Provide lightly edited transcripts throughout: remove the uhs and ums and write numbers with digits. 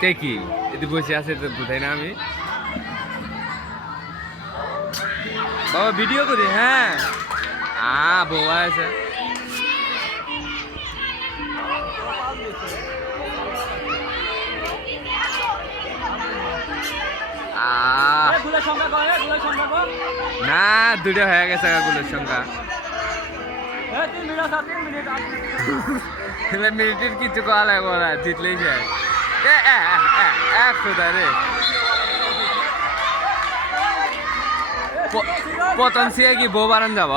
কে কি এতে বসে আছে তো বুঝাই না আমি বাবা ভিডিও করি হ্যাঁ বউ আছে না দুটো হয়ে গেছে গুলোর সংখ্যা মিনিটের কিছু করা লাগবো না জিতলেই যায় রে পতন সিয়ে কি বউ বারান যাব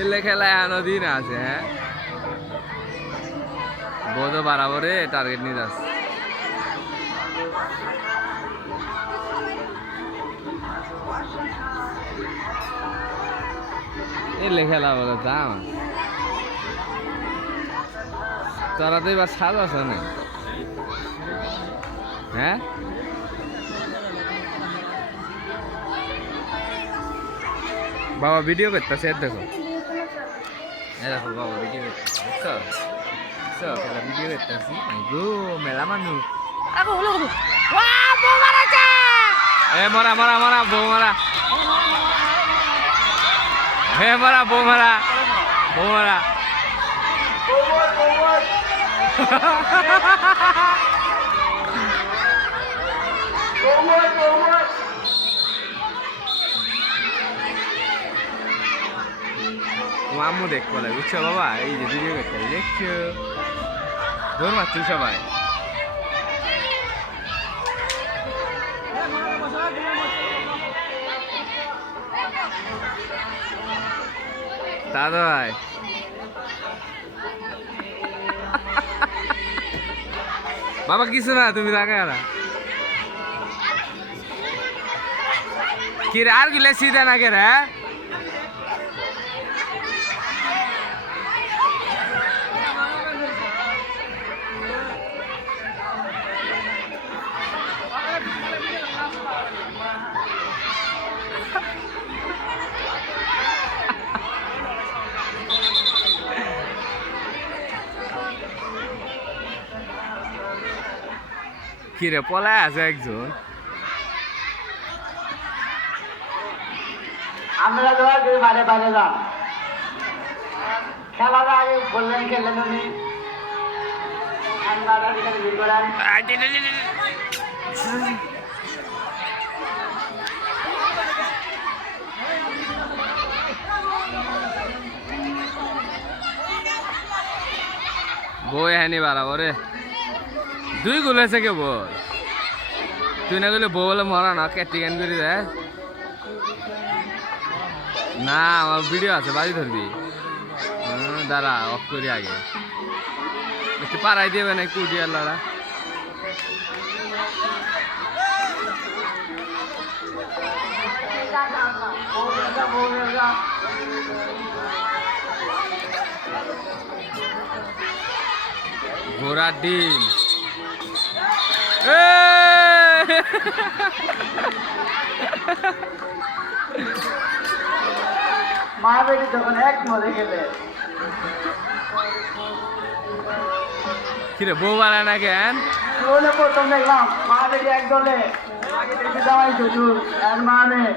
এলে খেলায় আনো দিন আছে হ্যাঁ বউ তো বাড়াবো রে টার্গেট নিয়ে যাচ্ছে এলে খেলা বলে দাম তোরা তো এবার সাজ আছে না হ্যাঁ বাবা ভিডিও করতেছে দেখো দেখো বাবা ভিডিও করতেছে বুঝছো বুঝছো খেলা ভিডিও করতেছি গো মেলা মানুষ এ মরা মরা মরা বউ মরা হে মরা বউ মরা বউ মরা আম্মু দেখবো বলে বুঝছো বাবা এই যে ভিডিও করতে দেখছো দৌড় মারছি সবাই দাদাই বাবা কিছু না তুমি রাখা না কি রে আর গিলে সিধা না কে রে কিরে পলায় আছে একজন আমরা তো বারে বারে যান খেলার আগে বললেন খেললেন উনি বই হ্যানি বাড়াবো রে দুই গোল আছে কে বল তুই না গেলে বউ বলে মরা না কেটে গান করি দেয় না আমার ভিডিও আছে বাড়ি ধরবি দাঁড়া অফ করি আগে একটু পাড়াই দেবে না একটু উঠিয়ে লড়া ঘোড়ার ডিম মা বেটি যখন এক মরে গেলে কিরে বউ বাড়ায় না কেন প্রথম দেখলাম মা বেটি এক দলে আগে দেখে যাওয়াই শ্বশুর আর মা মেয়ে